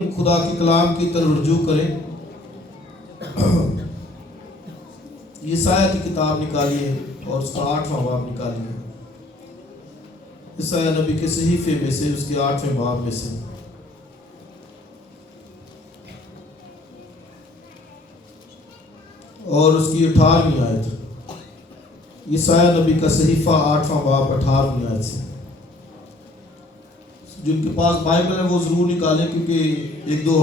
خدا کے کلام کی طرف رجوع کریں۔ یسایہ کی کتاب نکالیے اور اس کا 8واں باب نکالیے۔ یسایہ نبی کے صحیفے میں سے اس کے 8ویں باب میں سے اور اس کی 18ویں آیت۔ یسایہ نبی کا صحیفہ 8واں باب 18ویں آیت سے۔ جن کے پاس بائبل ہے وہ ضرور نکالیں، کیونکہ ایک دو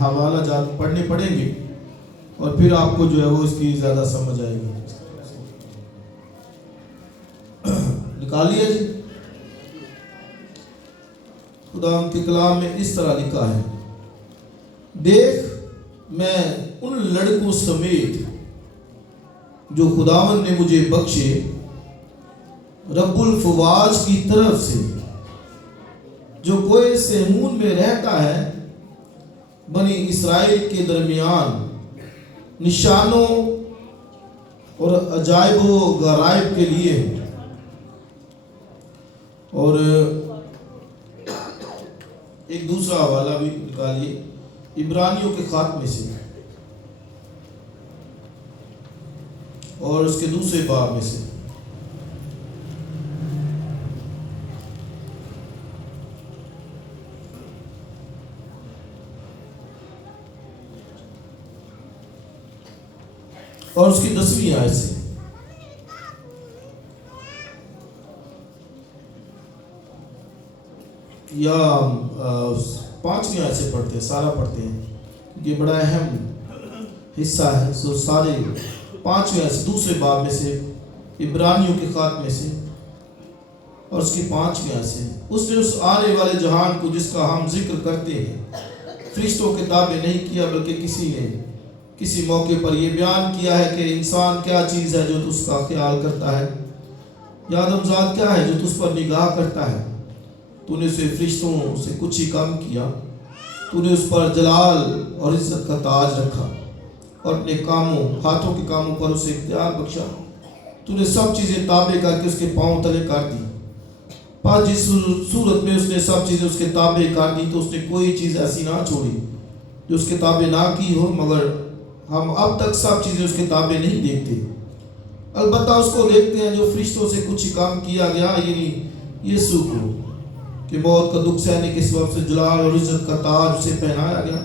حوالہ جات پڑھنے پڑیں گے اور پھر آپ کو جو ہے وہ اس کی زیادہ سمجھ آئے گی۔ نکالیے جی۔ خدا ان کے کلام میں اس طرح لکھا ہے، دیکھ میں ان لڑکوں سمیت جو خداوند نے مجھے بخشے، رب الفواج کی طرف سے جو کوئے سہمون میں رہتا ہے، بنی اسرائیل کے درمیان نشانوں اور عجائب و غرائب کے لیے۔ اور ایک دوسرا حوالہ بھی نکالیے عبرانیوں کے خاتمے سے اور اس کے دوسرے باب میں سے۔ اور اس کی 10ویں آیت سے۔ یا 5ویں آیت سے پڑھتے ہیں، سارا پڑھتے ہیں، یہ بڑا اہم حصہ ہے۔ سو سارے 5ویں آیت سے، دوسرے باب میں سے، عبرانیوں کے خاتمے سے اور اس کی 5ویں آیت سے۔ اس نے اس آنے والے جہان کو جس کا ہم ذکر کرتے ہیں فرشتوں کے تابع نہیں کیا، بلکہ کسی نے کسی موقع پر یہ بیان کیا ہے کہ انسان کیا چیز ہے جو اس کا خیال کرتا ہے، یا آدمزاد کیا ہے جو تجھ پر نگاہ کرتا ہے۔ تو نے اسے فرشتوں سے کچھ ہی کم کیا، تو نے اس پر جلال اور عزت کا تاج رکھا اور اپنے ہاتھوں کے کاموں پر اسے اختیار بخشا۔ تو نے سب چیزیں تابع کر کے اس کے پاؤں تلے کر دی۔ پس جس صورت میں اس نے سب چیزیں اس کے تابع کر دی، تو اس نے کوئی چیز ایسی نہ چھوڑی جو اس کے تابع نہ کی ہو، مگر ہم اب تک سب چیزیں اس کے تابع نہیں دیکھتے، البتہ اس کو دیکھتے ہیں جو فرشتوں سے کچھ ہی کام کیا گیا، یعنی یسوع کو، کہ موت کا دکھ سہنے کے سبب سے جلال اور عزت کا تاج اسے پہنایا گیا،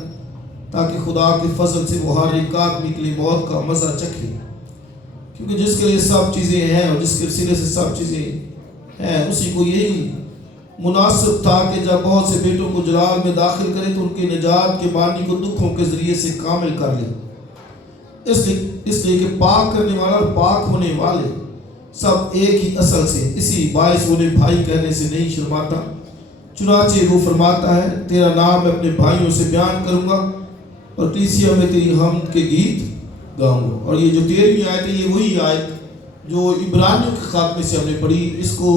تاکہ خدا کے فضل سے وہ ہر ایک آدمی کے لیے موت کا مزہ چکھے۔ کیونکہ جس کے لیے سب چیزیں ہیں اور جس کے وسیلے سے سب چیزیں ہیں، اسی کو یہی مناسب تھا کہ جب بہت سے بیٹوں کو جلال میں داخل کرے تو ان کی نجات کے بانی کو دکھوں کے ذریعے سے کامل کر لے۔ اس لیے کہ پاک کرنے والا اور پاک ہونے والے سب ایک ہی اصل سے، اسی باعث انہیں بھائی کہنے سے نہیں شرماتا۔ چنانچہ وہ فرماتا ہے، تیرا نام میں اپنے بھائیوں سے بیان کروں گا اور کلیسیا میں تیری حمد کے گیت گاؤں گا۔ اور یہ جو 13ویں آیت ہے، یہ وہی آیت جو عبرانیوں کے خاتمے سے ہم نے پڑھی، اس کو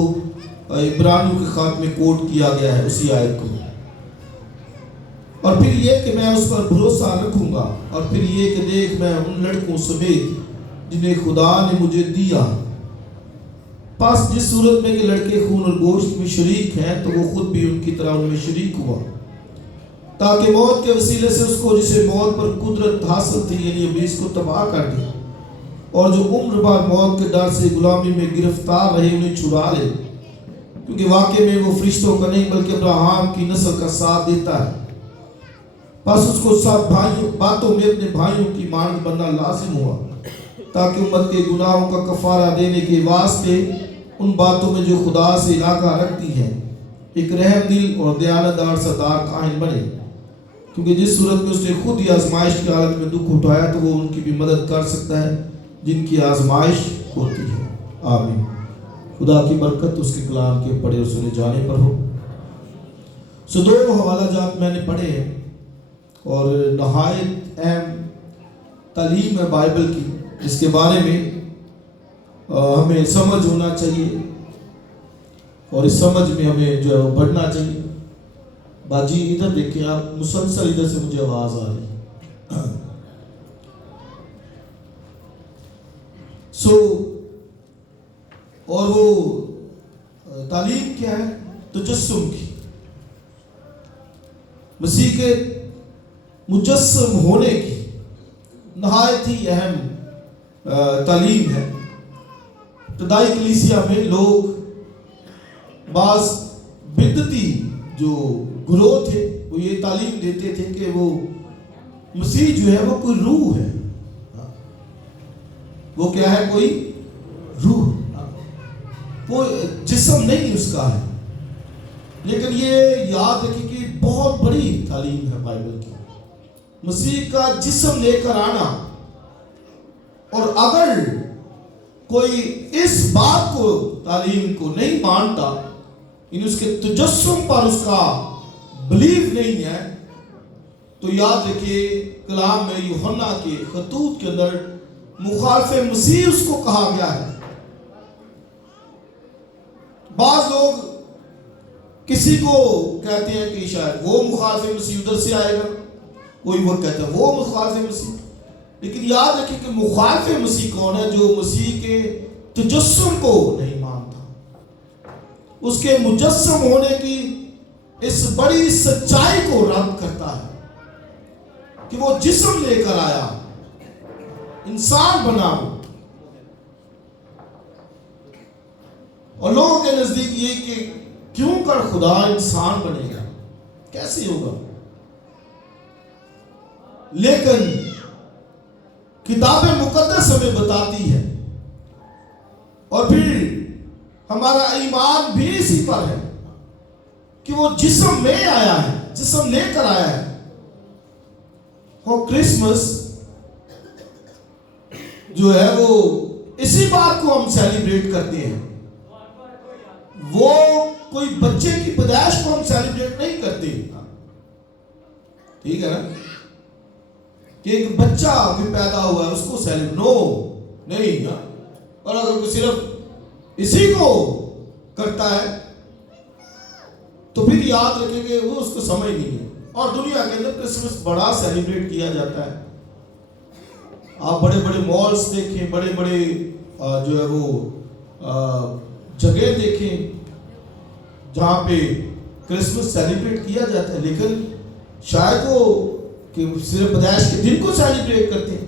عبرانیوں کے خاتمے کوٹ کیا گیا ہے، اسی آیت کو۔ اور پھر یہ کہ میں اس پر بھروسہ رکھوں گا، اور پھر یہ کہ دیکھ میں ان لڑکوں سمیت جنہیں خدا نے مجھے دیا۔ پس جس صورت میں کہ لڑکے خون اور گوشت میں شریک ہیں، تو وہ خود بھی ان کی طرح ان میں شریک ہوا، تاکہ موت کے وسیلے سے اس کو جسے موت پر قدرت حاصل تھی، یعنی ابلیس کو تباہ کر دے، اور جو عمر بھر موت کے ڈر سے غلامی میں گرفتار رہے انہیں چھڑا لے، کیونکہ واقعے میں وہ فرشتوں کا نہیں بلکہ ابراہیم کی نسل کا ساتھ دیتا ہے۔ پس اس کو سب باتوں میں اپنے بھائیوں کی مانند بننا لازم ہوا، تاکہ امت کے گناہوں کا کفارہ دینے کے واسطے ان باتوں میں جو خدا سے علاقہ رکھتی ہیں ایک رحم دل اور دیانتدار سردار کاہن بنے، کیونکہ جس صورت میں اس نے خود ہی آزمائش کی حالت میں دکھ اٹھایا تو وہ ان کی بھی مدد کر سکتا ہے جن کی آزمائش ہوتی ہے۔ آمین۔ خدا کی برکت اس کے کلام کے پڑھے اور سنے جانے پر ہو۔ سو 2 حوالہ جات میں نے پڑھے ہیں اور نہایت اہم تعلیم ہے بائبل کی، اس کے بارے میں ہمیں سمجھ ہونا چاہیے اور اس سمجھ میں ہمیں جو ہے بڑھنا چاہیے۔ باجی ادھر دیکھیں آپ، مسلسل ادھر سے مجھے آواز آ رہی ہے۔ اور وہ تعلیم کیا ہے؟ تجسم کی۔ مسیح کے مجسم ہونے کی نہایت ہی اہم تعلیم ہے. ابتدائی کلیسیا میں لوگ بعض بدعتی جو گروہ تھے وہ یہ تعلیم دیتے تھے کہ وہ مسیح جو ہے وہ کوئی روح ہے. وہ کیا ہے؟ کوئی روح، وہ جسم نہیں اس کا ہے. لیکن یہ یاد رکھیں کہ بہت بڑی تعلیم ہے بائبل کی. مسیح کا جسم لے کر آنا، اور اگر کوئی اس بات کو تعلیم کو نہیں مانتا، یعنی اس کے تجسم پر اس کا بلیف نہیں ہے، تو یاد رکھیے کلام میں یوحنا کے خطوط کے اندر مخالف مسیح اس کو کہا گیا ہے. بعض لوگ کسی کو کہتے ہیں کہ شاید وہ مخالف مسیح ادھر سے آئے گا، کوئی وہ کہتا ہے وہ مخالف مسیح. لیکن یاد رکھیں کہ مخالف مسیح کون ہے؟ جو مسیح کے تجسم کو نہیں مانتا، اس کے مجسم ہونے کی اس بڑی سچائی کو رد کرتا ہے کہ وہ جسم لے کر آیا، انسان بنا ہو. اور لوگوں کے نزدیک یہ کہ کیوں کر خدا انسان بنے گا، کیسے ہوگا؟ لیکن کتاب مقدس ہمیں بتاتی ہے، اور پھر ہمارا ایمان بھی اسی پر ہے کہ وہ جسم میں آیا ہے، جسم لے کر آیا ہے. اور کرسمس جو ہے وہ اسی بات کو ہم سیلیبریٹ کرتے ہیں. وہ کوئی بچے کی پیدائش کو ہم سیلیبریٹ نہیں کرتے، ٹھیک ہے نا، کہ ایک بچہ بھی پیدا ہوا ہے اس کو سیلیبریٹ نہیں. اور اگر کوئی صرف اسی کو کرتا ہے تو پھر یاد رکھیں کہ وہ اس کو سمجھ نہیں ہے. اور دنیا کے اندر کرسمس بڑا سیلیبریٹ کیا جاتا ہے. آپ بڑے بڑے مالز دیکھیں، بڑے بڑے جو ہے وہ جگہ دیکھیں جہاں پہ کرسمس سیلیبریٹ کیا جاتا ہے. لیکن شاید وہ کہ صرف پیدائش کے دن کو سیلیبریٹ کرتے ہیں.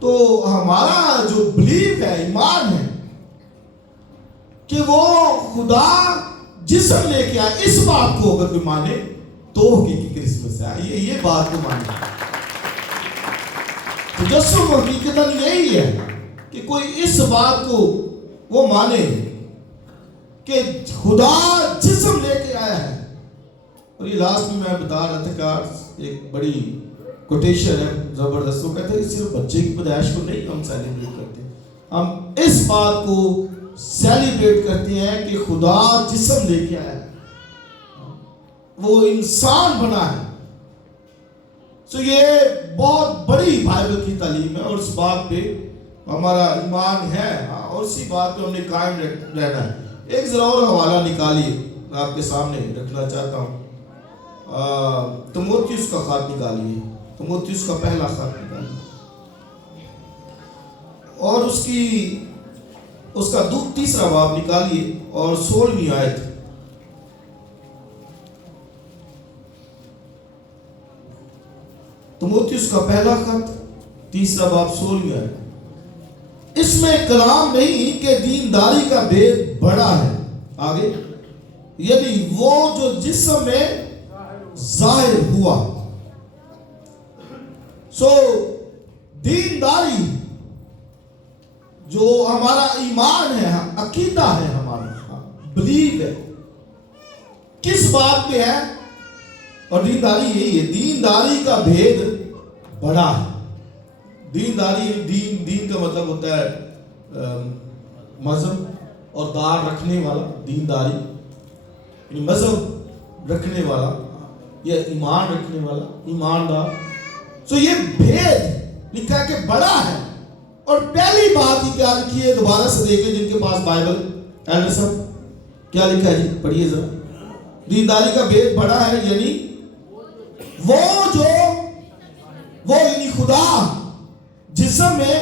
تو ہمارا جو بلیف ہے، ایمان ہے کہ وہ خدا جسم لے کے آئے، اس بات کو اگر کوئی مانے تو حقیقی کرسمس ہے. یہ بات کو مانے تو جسم حقیقتاً یہی ہے کہ کوئی اس بات کو وہ مانے کہ خدا جسم لے کے آیا ہے. اور یہ لاسٹ میں بتا رہا تھا کہ ایک بڑی کوٹیشن ہے زبردست. وہ کہتے ہیں کہ صرف بچے کی پیدائش کو نہیں ہم سیلیبریٹ کرتے، ہم اس بات کو سیلیبریٹ کرتے ہیں کہ خدا جسم لے کے آیا ہے، وہ انسان بنا ہے. تو یہ بہت بڑی بائبل کی تعلیم ہے، اور اس بات پہ ہمارا ایمان ہے، اور اسی بات پہ ہم نے قائم رہنا ہے. ایک ذرا اور حوالہ نکالیے، میں آپ کے سامنے رکھنا چاہتا ہوں. تموتھیوس کا خط نکالیے، تموتھیوس کا پہلا خط نکالیے، اور اس کا تیسرا باب نکالیے اور 16ویں آیت. تموتھیوس کا پہلا خط تیسرا باب 16ویں آیت. اس میں کلام نہیں کہ دینداری کا بید بڑا ہے، آگے یعنی وہ جو جسم میں ظاہر ہوا. سو دینداری جو ہمارا ایمان ہے، عقیدہ ہے، ہمارا بلیو ہے، کس بات پہ ہے؟ اور دینداری یہی ہے، دینداری کا بھید بڑا ہے. دینداری دین کا مطلب ہوتا ہے مذہب، اور دار رکھنے والا، دینداری یعنی مذہب رکھنے والا یا ایمان رکھنے والا، ایماندار. سو یہ بھید لکھا ہے کہ بڑا ہے. اور پہلی بات ہی کیا لکھی ہے؟ دوبارہ سے دیکھیں جن کے پاس بائبل، ایلڈر صاحب کیا لکھا ہے جی؟ پڑھیے ذرا. دینداری کا بھید بڑا ہے، یعنی وہ یعنی خدا جسم میں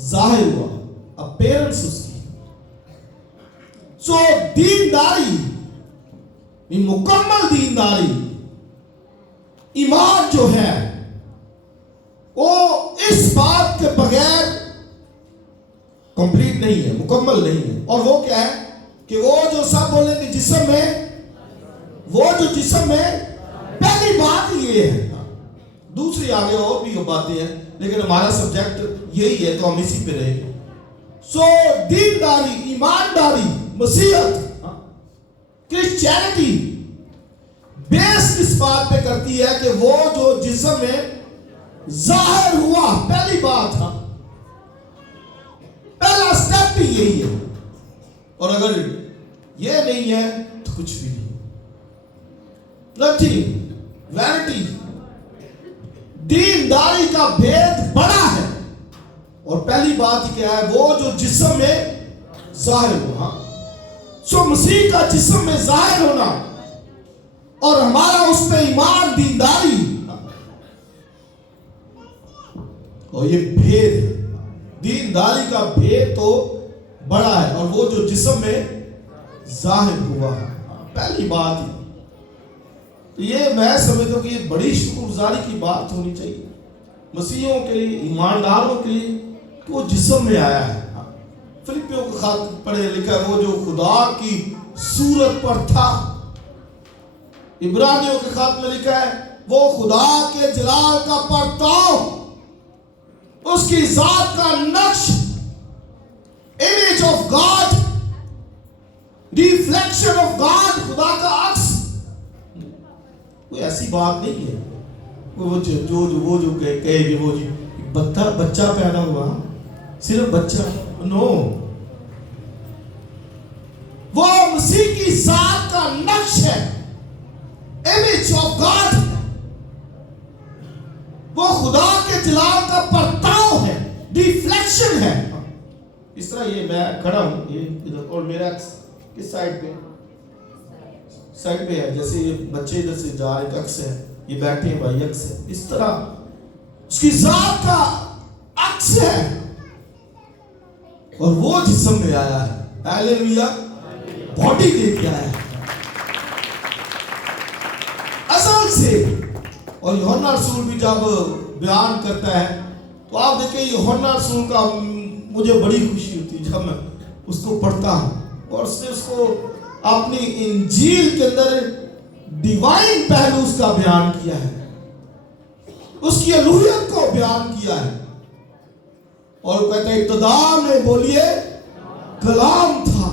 ظاہر ہوا، اپیرنس اس کی. سو دینداری، مکمل دینداری ایمان جو ہے وہ اس بات کے بغیر کمپلیٹ نہیں ہے، مکمل نہیں ہے. اور وہ کیا ہے کہ وہ جو سب بولیں گے جسم میں، وہ جو جسم میں، پہلی بات یہ ہے. دوسری آگے اور بھی باتیں ہیں لیکن ہمارا سبجیکٹ یہی ہے تو ہم اسی پہ رہیں گے. سو دینداری، ایمانداری، مسیحیت، کرسچینٹی بیس اس بات پہ کرتی ہے کہ وہ جو جسم میں ظاہر ہوا، پہلی بات تھا، پہلا سٹیپ بھی یہی ہے. اور اگر یہ نہیں ہے تو کچھ بھی نہیں. Nothing, vanity. دینداری کا بھید بڑا ہے اور پہلی بات کیا ہے، وہ جو جسم میں ظاہر ہوا. سو مسیح کا جسم میں ظاہر ہونا اور ہمارا اس پہ ایمان، دینداری، اور یہ بھید ہے. دینداری کا بھید تو بڑا ہے اور وہ جو جسم میں ظاہر ہوا، پہلی بات ہی. یہ میں سمجھتا ہوں کہ یہ بڑی شکر گزاری کی بات ہونی چاہیے مسیحیوں کے لیے، ایمانداروں کے لیے، کہ وہ جسم میں آیا ہے. فلپیوں کا خط پڑھے لکھا ہے، وہ جو خدا کی صورت پر تھا. عبرانیوں کے خط میں لکھا ہے وہ خدا کے جلال کا پرتاؤ، اس کی ذات کا نقش، image of God, reflection of God, خدا کا عکس. کوئی ایسی بات نہیں ہے وہ جو کہے گی وہ جی بچہ پیدا ہوا، صرف بچہ. نو، وہ مسیح کی ذات کا نقش ہے، امیج آف گاڈ، وہ خدا کے جلال کا پرتاؤ ہے، ریفلیکشن ہے. اس طرح یہ میں کھڑا ہوں یہ اور میرا کس سائڈ پہ ہے، جیسے یہ بچے ادھر سے جا رہے عکس ہے، یہ بیٹھے ہیں بھائی عکس ہے. اس طرح اس کی ذات کا عکس ہے اور وہ جسم میں آیا ہے. ہاللیلویا، باڈی دے کے آیا ہے اصل سے. اور یوحنا رسول بھی جب بیان کرتا ہے تو آپ دیکھیں یوحنا رسول کا مجھے بڑی خوشی ہوتی ہے جب میں اس کو پڑھتا ہوں. اور اس نے اس کو اپنی انجیل کے اندر ڈیوائن پہلو اس کا بیان کیا ہے، اس کی الوہیت کو بیان کیا ہے. اور کہتا ہے ابتدا میں بولیے کلام تھا.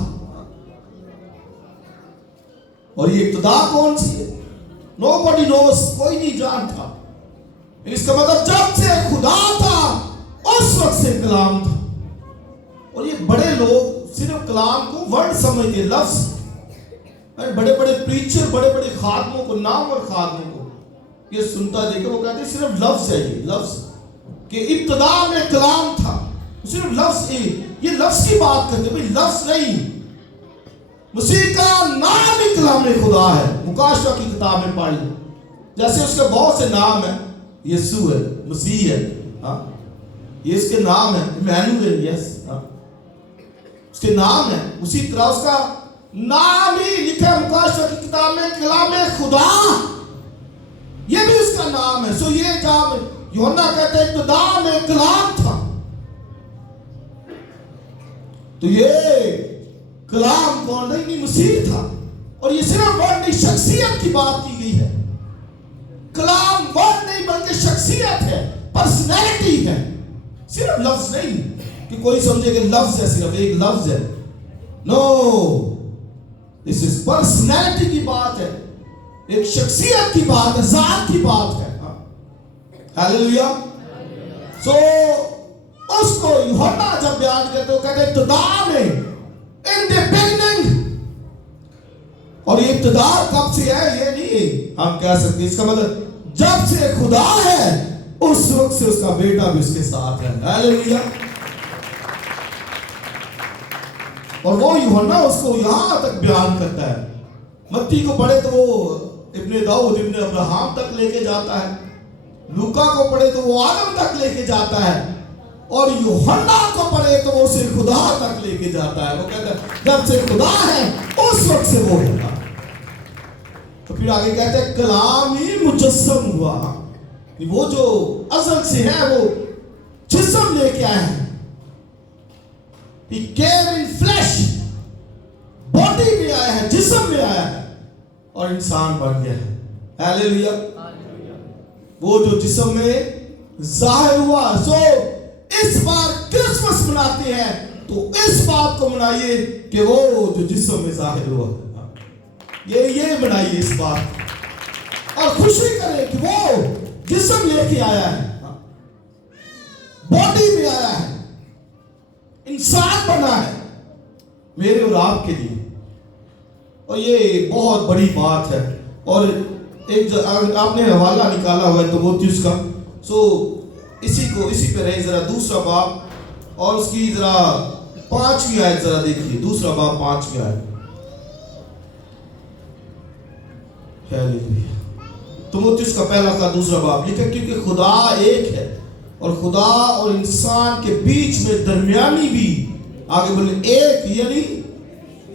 اور یہ ابتدا کون سی ہے؟ Nobody knows، کوئی نہیں جانتا. اس کا مطلب جب سے خدا تھا اس وقت سے کلام تھا. اور یہ بڑے لوگ صرف کلام کو ورڈ سمجھتے، لفظ. بڑے بڑے پریچر، بڑے بڑے خادموں کو، نام اور خادموں کو یہ سنتا دیکھے وہ کہتے ہیں صرف لفظ ہے، یہ لفظ کہ ابتدا میں کلام تھا. صرف لفظ، یہ لفظ کی بات کرتے ہیں، لفظ نہیں. مسیح کا نام ہی کلام خدا ہے. مکاشفہ کی کتاب میں پڑھ لیں، جیسے اس کے بہت سے نام ہیں، یسوع ہے، مسیح ہے، یہ اس کے نام ہے، ایمانویل، یس، اس کے نام ہے. اسی طرح اس کا نام ہی لکھا ہے مکاشفہ کی کتاب میں کلام خدا، یہ بھی اس کا نام ہے. سو یہ جب یوحنا کہتے ہیں ابتدا میں کلام تھا، تو یہ کلام کون نہیں، مسیح تھا. اور یہ صرف ورڈ نہیں، شخصیت کی بات کی گئی ہے. کلام ورڈ نہیں بلکہ شخصیت ہے، پرسنالٹی ہے، صرف لفظ نہیں کہ کوئی سمجھے کہ لفظ ہے، صرف ایک لفظ ہے. نو، دس از پرسنالٹی کی بات ہے، ایک شخصیت کی بات ہے، ذات کی بات ہے. ہاللیلویا. سو اس کو یوحنا جب بیان کرتے ہو کہتے ہیں ابتدا میں، in the beginning. اور یہ ابتدا کب سے ہے یہ نہیں ہم کہہ سکتے. اس کا مطلب جب سے خدا ہے اس وقت سے اس کا بیٹا بھی اس کے ساتھ ہے. ہاللیلویا. اور وہ یوحنا اس کو یہاں تک بیان کرتا ہے. متی کو پڑھے تو وہ ابن داؤد، ابن ابراہیم تک لے کے جاتا ہے. لوکا کو پڑھے تو وہ آدم تک لے کے جاتا ہے. اور یوحنا کو پڑھے تو وہ اسے خدا تک لے کے جاتا ہے. وہ کہتا ہے جب سے خدا ہے اس وقت سے وہ ہوگا. تو پھر آگے کہتے ہیں کلام ہی مجسم ہوا. وہ جو ازل سے ہے وہ جسم لے کے آیا ہے. He came in flesh, body میں آیا ہے, جسم میں آیا ہے اور انسان بن گیا ہے. ہیلیلویا. وہ جو جسم میں ظاہر ہوا. سو اس بار کرسمس مناتے ہیں تو اس بات کو منائیے کہ وہ جو جسم میں ظاہر ہوا, یہ منائیے اس بات اور خوشی کریں کہ وہ جسم لے کے آیا ہے, باڈی میں آیا ہے, انسان بنا ہے میرے اور آپ کے لیے. اور یہ بہت بڑی بات ہے. اور ایک آپ نے حوالہ نکالا ہوا ہے تimotheus کا, سو اسی پہ رہے. ذرا دوسرا باب اور اس کی ذرا 5ویں آیت ذرا دیکھیے. دوسرا باب 5ویں آیت. تimotheus کا پہلا کا دوسرا باب لکھا کیونکہ خدا ایک ہے اور خدا اور انسان کے بیچ میں درمیانی بھی, آگے بولے ایک, یعنی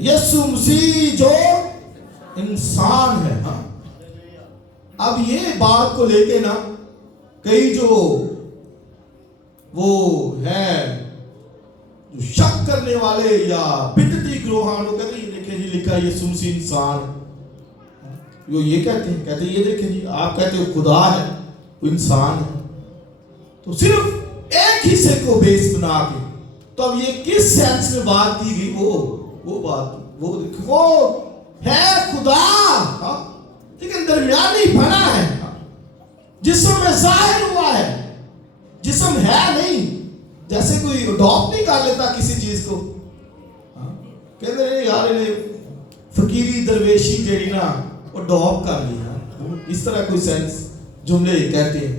یسوع مسیح جو انسان ہے. اب یہ بات کو لے کے نا کئی جو وہ ہے جو شک کرنے والے یا بدعتی گروہان وہ کہتے ہیں یہ دیکھیں جی لکھا یسوع مسیح انسان ہے. وہ یہ کہتے ہیں یہ دیکھیں جی آپ کہتے ہو خدا ہے وہ انسان ہے, تو صرف ایک حصے کو بیس بنا کے تو اب یہ کس سینس میں بات کی گئی, وہ بات وہ ہے خدا لیکن درمیانی بنا ہے, جسم میں ظاہر ہوا ہے, جسم ہے نہیں. جیسے کوئی اڈاپٹ نہیں کر لیتا کسی چیز کو, کہتے ہیں یار فقیری درویشی جیڑی نا اڈاپٹ کر لی, اس طرح کوئی سینس جملے کہتے ہیں.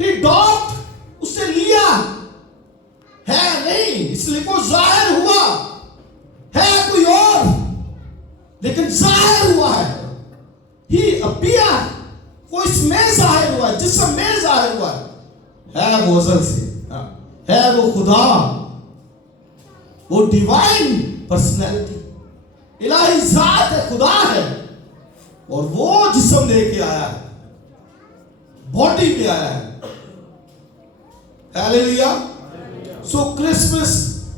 ہی ڈاپٹ اس نے لیا ہے نہیں, اس لیے وہ ظاہر ہوا ہے کوئی اور لیکن ظاہر ہوا ہے. ہی اپیئر, وہ اس میں ظاہر ہوا ہے, جسم میں ظاہر ہوا ہے وہ ازل سے ہے, وہ خدا, وہ ڈیوائن پرسنالٹی, الہی ذات ہے, خدا ہے, اور وہ جسم لے کے آیا ہے, باڈی پہ آیا ہے. ہیلیلویا. سو کرسمس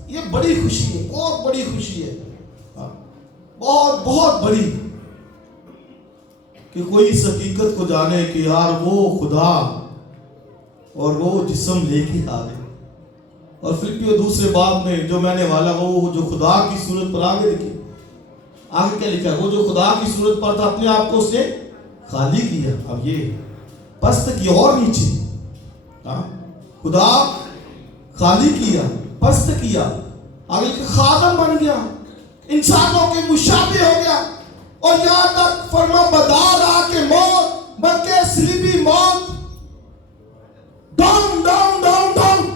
یہ بڑی خوشی ہے, بہت بڑی خوشی ہے, بہت بہت بڑی, کہ کوئی اس حقیقت کو جانے کہ یار وہ خدا اور وہ جسم لے کے آ گئے. اور فلپیو دوسرے باب میں جو میں نے والا وہ جو خدا کی صورت پر آگے لکھی, آگے کیا لکھا ہے, وہ جو خدا کی صورت پر تھا اپنے آپ کو اس نے خالی کیا. اب یہ پست کی اور نیچے, خدا خالی کیا, پست کیا, آگے کہ خادم بن گیا, انسانوں کے مشابہ ہو گیا, اور یہاں تک فرما بدار آ کے موت بلکہ صلیبی موت, ڈاؤن ڈاؤن ڈاؤن ڈاؤن,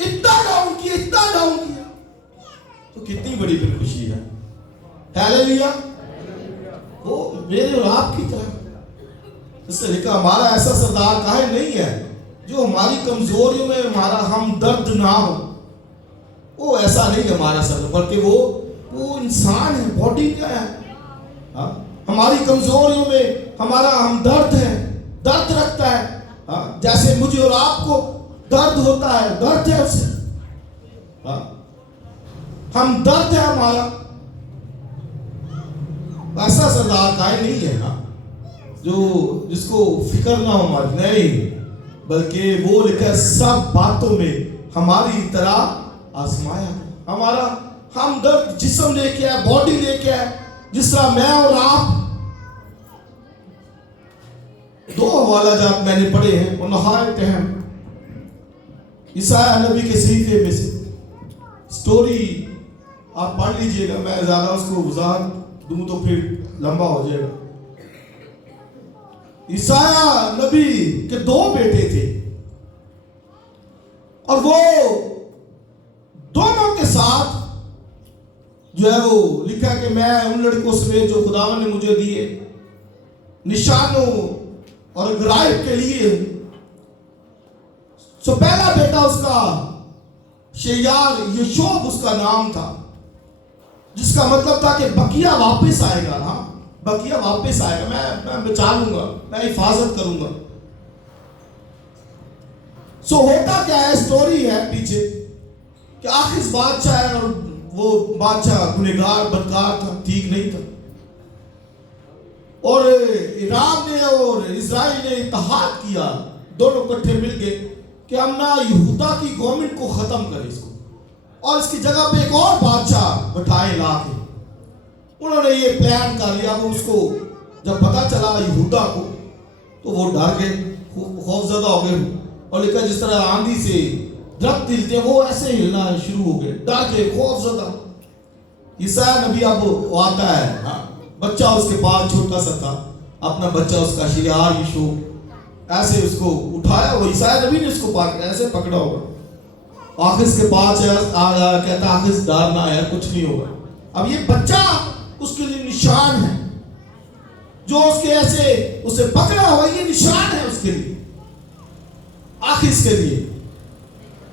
اتنا ڈاؤن کیا, تو کتنی بڑی پھر خوشی ہے. ہیلیلویا. وہ میرے اور آپ کی طرح اس سے لکھا ہمارا ایسا سردار کاہے نہیں ہے جو ہماری کمزوریوں میں ہمارا ہم درد نہ ہو. وہ ایسا نہیں ہے ہمارا سردار, بلکہ وہ انسان ہے, باڈی کا ہے, ہماری کمزوریوں میں ہمارا ہم درد ہے, درد رکھتا ہے. جیسے مجھے اور آپ کو درد ہوتا ہے, درد ہے اسے, ہم درد ہے ہمارا. ایسا سردار کاہے نہیں ہے جو جس کو فکر نہ ہو ہماری, نہیں, بلکہ وہ لکھا سب باتوں میں ہماری طرح آزمایا. ہمارا ہم درد جسم لے کے آئے, باڈی لے کے آئے, جس طرح میں اور آپ. دو حوالہ جات میں نے پڑھے ہیں وہ نہایت اہم. عیسیٰ نبی کے صحیفے میں سے سٹوری آپ پڑھ لیجئے گا, میں زیادہ اس کو وضاحت دوں تو پھر لمبا ہو جائے گا. عیسیٰ نبی کے 2 بیٹے تھے اور وہ دونوں کے ساتھ جو ہے وہ لکھا کہ میں ان لڑکوں سمیت جو خداوند نے مجھے دیے نشانوں اور غرائب کے لیے ہوں. سو پہلا بیٹا اس کا شیار یشوب اس کا نام تھا, جس کا مطلب تھا کہ بقیہ واپس آئے گا. بقیہ واپس آئے گا، میں بچا لوں گا، میں حفاظت کروں گا. سو ہوتا کیا ہے، سٹوری ہے پیچھے کہ آخر بادشاہ ہے اور وہ بادشاہ گنہگار بدکار تھا، ٹھیک نہیں تھا، اور ایران نے اور اسرائیل نے اتحاد کیا، دونوں کٹھے مل گئے کہ ہم نہ یہودا کی گورنمنٹ کو ختم کریں اس کو، اور اس کی جگہ پہ ایک اور بادشاہ بٹھائے لا کے. انہوں نے یہ پلان کر لیا. وہ اس کو جب پتا چلا یہودا کو تو وہ ڈر گئے، خوف زدہ ہو گئے، اور لکھا جس طرح آندھی سے درخت ہلتے ہیں وہ ایسے ہلنا شروع ہو گئے، ڈر گئے، خوف زدہ. عیسیٰ نبی اب آتا ہے، بچہ اس کے پاس چھوٹا سا تھا، اپنا بچہ اس کا شیار یشوع، ایسے اس کو اٹھایا، وہ عیسیٰ نبی نے اس کو ایسے پکڑا ہوگا. آخر کے پاس کہتا آخر ڈرنا ہے، کچھ نہیں ہوگا. اب یہ بچہ اس کے لیے نشان ہے، جو اس کے ایسے اسے پکڑا ہوا، یہ نشان ہے اس کے لیے. آخر اس کے لیے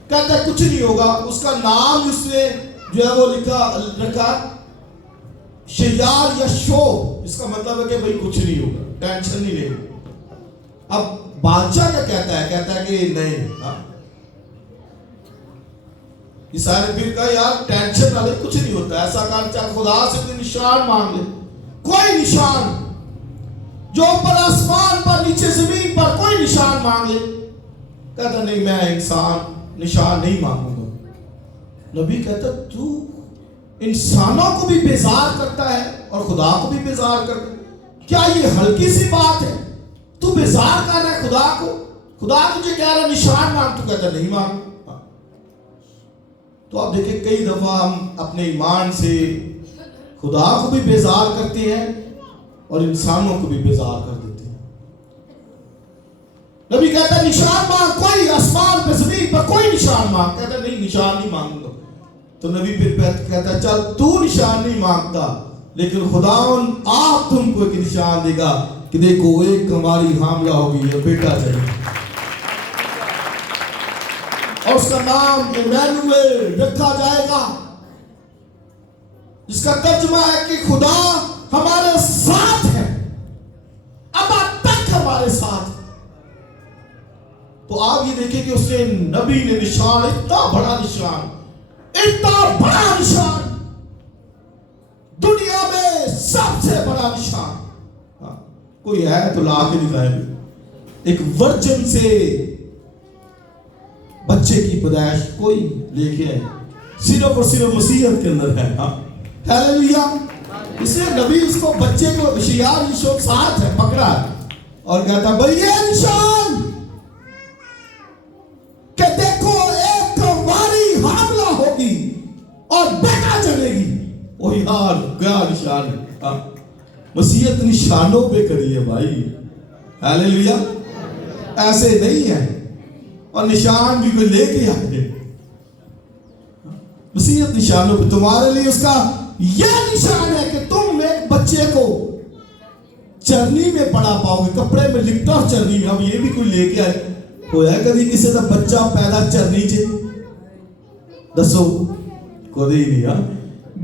کہتا ہے کچھ نہیں ہوگا. اس کا نام اس نے جو ہے وہ رکھا شیار یشوع. اس کا مطلب ہے کہ بھئی کچھ نہیں ہوگا، ٹینشن نہیں لے. اب بادشاہ کیا کہتا ہے؟ کہتا ہے کہ نہیں. عیسیٰ نے پھر کہا یار ٹینشن نہ لے، کچھ نہیں ہوتا. ایسا کر چاہے خدا سے کوئی نشان مانگ لے، کوئی نشان جو اوپر آسمان پر نیچے زمین پر، کوئی نشان مانگ لے. کہتا نہیں میں انسان نشان نہیں مانگوں گا. نبی کہتا تو انسانوں کو بھی بیزار کرتا ہے اور خدا کو بھی بیزار کرتا ہے، کیا یہ ہلکی سی بات ہے؟ تو بیزار کر رہا ہے خدا کو، خدا تجھے کہہ رہا ہے نشان مانگ، تو کہتا نہیں مانگ. تو آپ دیکھیں کئی دفعہ ہم اپنے ایمان سے خدا کو بھی بیزار کرتے ہیں اور انسانوں کو بھی بیزار کر دیتے ہیں. نبی کہتا ہے نشان مانگ، کوئی آسمان پہ زمین پر کوئی نشان مانگ. کہتا نہیں نشان نہیں مانگوں گا. تو نبی پھر کہتا ہے چل تو نشان نہیں مانگتا، لیکن خداوند آپ تم کو ایک نشان دے گا کہ دیکھو ایک ہماری حاملہ ہوگی، یہ بیٹا جائے اور اس کا نام ایمانویل رکھا جائے گا، جس کا ترجمہ ہے کہ خدا ہمارے ساتھ ہے، اب تک ہمارے ساتھ. تو آپ یہ دیکھیں کہ اس نے نبی نے نشان، اتنا بڑا نشان، اتنا بڑا نشان، دنیا میں سب سے بڑا نشان کوئی ہے تو لا کے دکھائے. ایک ورجن سے بچے کی پیدائش کوئی لے کے آئے، صرف اور صرف مسیحیت کے اندر ہے. ہیلیلویا. اس لیے نبی اس کو بچے کو شیار یشوع ساتھ ہے پکڑا ہے اور کہتا بھئی یہ نشان کہ دیکھو ایک کنواری حاملہ ہوگی اور بیٹا جنے گی. وہ یار کیا نشان ہے. مسیحیت نشانوں پہ کری ہے بھائی. ہیلیلویا. ایسے نہیں ہے اور نشان بھی کوئی لے کے آئے. مسیحیت نشانوں پہ تمہارے لیے اس کا یہ نشان ہے کہ تم ایک بچے کو چرنی میں پڑا پاؤ گے، کپڑے میں لپٹا چرنی میں. اب یہ بھی کوئی لے کے آئے. ہویا ہے کبھی کسی کا بچہ پیدا چرنی چے؟ دسو کوئی نہیں.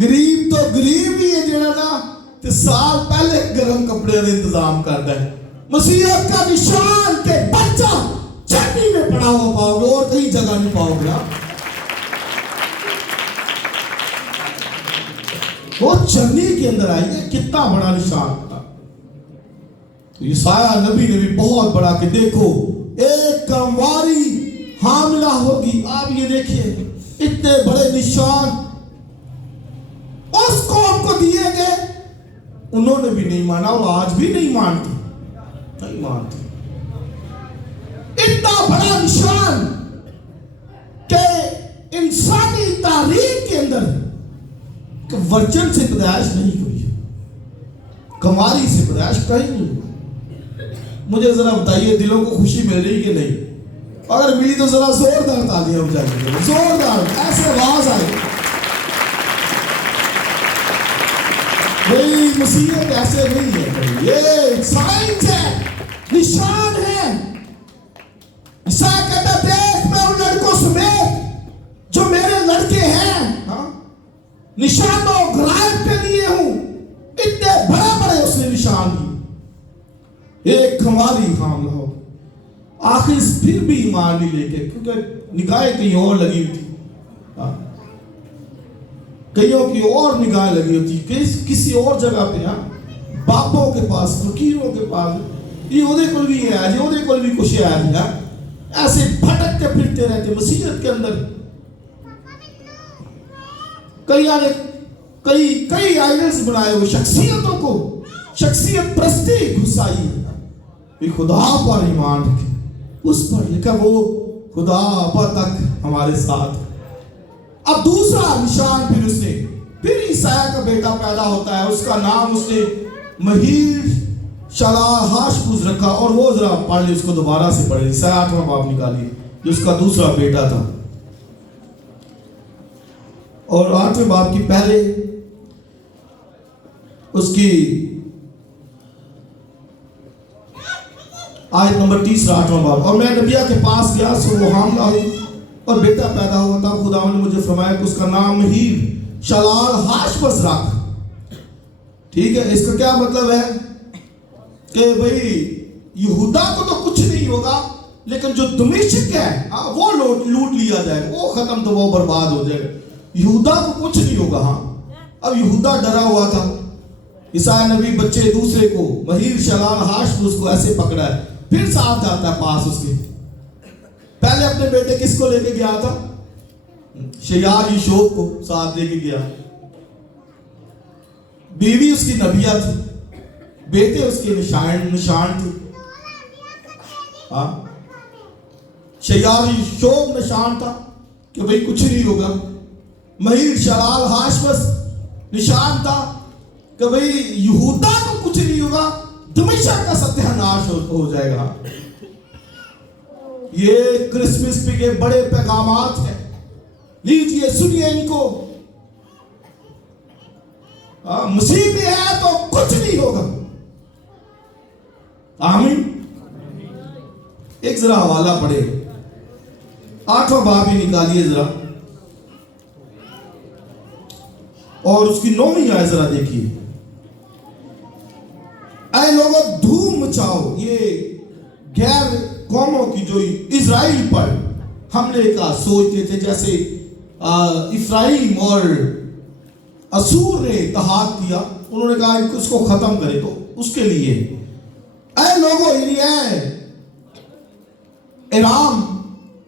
گریب تو گریب ہی ہے جڑا نا تے سال پہلے گرم کپڑے کا انتظام کرتا ہے. مسیحیت کا نشان کہ بچہ چرنی میں پڑا ہوا پاؤ گے اور کہیں جگہ نہیں پاؤ گے. وہ چرنی کے اندر آئی ہے. کتنا بڑا نشان تھا. یسایہ نبی نے بھی بہت بڑا کہ دیکھو ایک کنواری حاملہ ہوگی. آپ یہ دیکھیے اتنے بڑے نشان اس قوم کو دیے گئے، انہوں نے بھی نہیں مانا اور آج بھی نہیں مانتے. اتنا بڑا نشان کہ انسانی تاریخ کے اندر کہ ورجن سے پیدائش نہیں ہوئی، کنواری سے پیدائش کہیں نہیں ہوئی. مجھے ذرا بتائیے دلوں کو خوشی مل رہی کہ نہیں؟ اگر ملی تو ذرا زوردار تالیاں بجائیے، زوردار ایسے آواز آئے. نہیں مسیحیت ایسے نہیں ہے، یہ سائنس ہے، نشان ہے. عیسیٰ کہتا دیکھ میں ان لڑکوں سمیت جو میرے لڑکے ہیں نشانوں غرائب کے لیے ہوں. اتنے بڑے بڑے اس نے نشان دیے، ایک کھماری حاملہ ہو، آخر پھر بھی ایمان نہیں لے کے، کیونکہ نگاہیں کہیں اور لگی ہوئی تھی، کئیوں کی اور نگاہیں لگی ہوتی، کسی اور جگہ پہ، باپوں کے پاس، فقیروں کے پاس، یہ اودے کل بھی ہے جی، اودے کل بھی کچھ ہے جی، ایسے بھٹکتے پھرتے رہتے مسیحیت کے اندر۔ کئی آئیڈلز بنائے ہوئے، شخصیتوں کو شخصیت پرستی گھسائی ہے، خدا پر ایمان رکھے، اس پر لکھا وہ خدا اب تک ہمارے ساتھ۔ اب دوسرا نشان پھر عیسیٰ کا بیٹا پیدا ہوتا ہے، اس کا نام اس نے مہیر شلال ہاشبوز رکھا، اور وہ ذرا پڑھ لیں، اس کو دوبارہ سے پڑھ لیں، عیسیٰ 8واں باب نکالیے، جو اس کا دوسرا بیٹا تھا، اور 8ویں باب کی پہلے اس کی آیت نمبر 30، 8واں باب۔ اور میں نبیہ کے پاس گیا، سو وہ حاملہ ہوئی اور بیٹا پیدا ہوا تھا، خدا نے مجھے فرمایا کہ اس کا نام مہیر شلال ہاشبس رکھ۔ ٹھیک ہے، اس کا کیا مطلب ہے کہ بھئی یہودا کو تو کچھ نہیں ہوگا، لیکن جو دمشق ہے وہ لوٹ لیا جائے گا، وہ ختم، تو وہ برباد ہو جائے گا، یہودا کو کچھ نہیں ہوگا۔ اب یہودا ڈرا ہوا تھا، عیسائی نبی بچے دوسرے کو، مہیر شلال ہاشبس کو ایسے پکڑا ہے، پھر ساتھ جاتا ہے پاس اس کے۔ پہلے اپنے بیٹے کس کو لے کے گیا تھا؟ شیار یشوب کو ساتھ لے کے گیا، بیوی اس کی نبیہ تھی، بیٹے اس کے نشان تھے، شیار یشوب نشان تھا کہ بھئی کچھ نہیں ہوگا، مہیر شلال ہاشبس نشان تھا کہ بھئی یہودا کو کچھ نہیں ہوگا، دمشق کا ستیہ ناش ہو جائے گا۔ یہ کرسمس پہ کے بڑے پیغامات ہیں، لیجئے سنیے ان کو، مسیح میں ہے تو کچھ نہیں ہوگا۔ آمین۔ ایک ذرا حوالہ پڑھے، 8واں باب ہی نکالیے ذرا، اور اس کی 9ویں آیت ذرا دیکھیے۔ اے لوگوں دھوم مچاؤ، یہ غیر قوموں کی جو اسرائیل پر حملے کا سوچتے تھے، جیسے افرایم اور اسور نے اتحاد کیا، انہوں نے کہا کہ اس کو ختم کرے، تو اس کے لیے اے لوگوں، یعنی اے ارام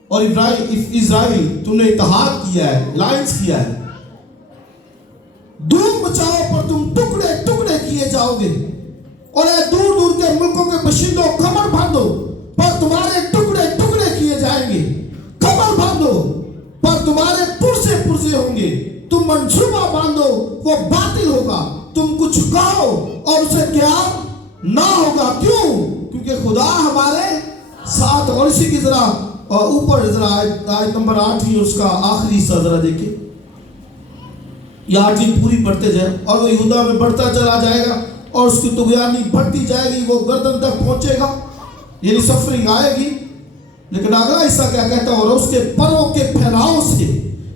اور اسرائیل، تم نے اتحاد کیا ہے، الائنس کیا ہے، دھوم مچاؤ پر تم ٹکڑے ٹکڑے کیے جاؤ گے، اور اے دور دور کے ملکوں کے باشندوں کمر باندھو پر تمہارے ٹکڑے ٹکڑے کیے جائیں گے، کمر باندھو پر تمہارے پرزے پرزے ہوں گے، تم منصوبہ باندھو وہ باطل ہوگا، تم کچھ کہو اور اسے قیام نہ ہوگا، کیوں؟ کیونکہ خدا ہمارے ساتھ۔ اور اسی کی ذرا اوپر ذرا آیت نمبر 8 اس کا آخری حصہ ذرا دیکھیں، یہ 8 پوری پڑھتے جائیں، اور وہ یہودا میں بڑھتا چلا جائے گا، اور اس کی طغیانی بڑھتی جائے گی، وہ گردن تک پہنچے گا، یعنی سفرنگ آئے گی۔ لیکن اگلا حصہ کیا کہتا ہے؟ اور اس کے پروں کے پھیلاؤ سے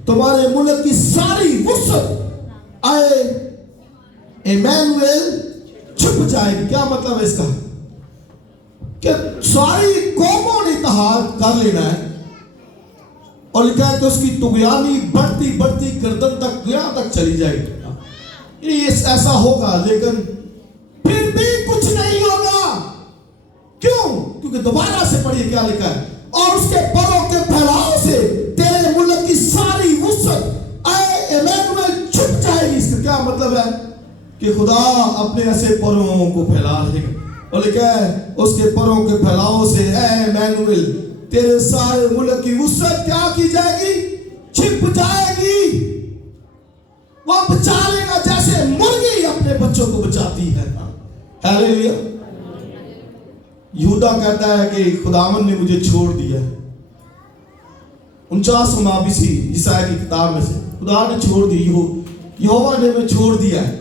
تمہارے ملک کی ساری وسعت آئے ایمانویل چھپ جائے گی۔ کیا مطلب ہے اس کا؟ کہ ساری قوموں نے اتحاد کر لینا ہے، اور لکھا ہے کہ اس کی طغیانی بڑھتی بڑھتی گردن تک، یہاں تک چلی جائے گی۔ یہ ایسا ہوگا، لیکن پھر بھی کچھ نہیں ہوگا، کیوں؟ کیونکہ دوبارہ سے پڑھیے کیا لکھا ہے، اور اس کے پروں کے پھیلاؤ سے تیرے ملک کی ساری وسعت اے ایمانویل چھپ جائے گی۔ اس کا کیا مطلب ہے؟ کہ خدا اپنے ایسے پروں کو پھیلا دے گا، اور لکھا ہے اس کے پروں کے پھیلاؤ سے اے ایمانویل تیرے سارے ملک کی وسعت کیا کی جائے گی؟ چھپ جائے گی۔ وہ بچا لے گا جیسے مرغی اپنے بچوں کو بچاتی ہے۔ ہیلیلویا۔ یہودا کہتا ہے کہ خداوند نے مجھے چھوڑ دیا، 49 مابسی عیسائی کی کتاب میں سے خدا نے چھوڑ دی، یہوہ نے مجھے چھوڑ دیا ہے۔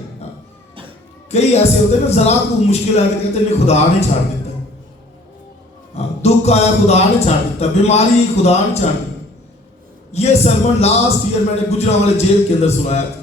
کئی ایسے ہوتے ہیں نا، ذرا کو مشکل ہے کہ کہتے ہیں خدا نے چھاڑ دیتا، دکھ آیا خدا نے چھاڑ دیتا، بیماری خدا نے چھاڑ دی۔ یہ سرمن لاسٹ ایئر میں نے گجرا والے جیل کے اندر سنایا تھا،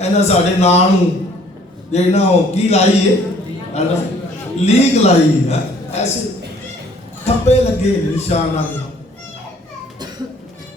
ਇਹਨਾਂ ਸਾਡੇ ਨਾਂ ਨੂੰ ਜਿਹੜਾ ਉਹ ਕੀ ਲਾਈ ਹੈ ਲੀਗ ਲਾਈ ਹੈ ਐਸੇ ਥੱਪੇ ਲੱਗੇ ਨਿਸ਼ਾਨਾਂ ਦੇ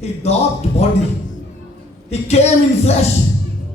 he adopted body he came in flesh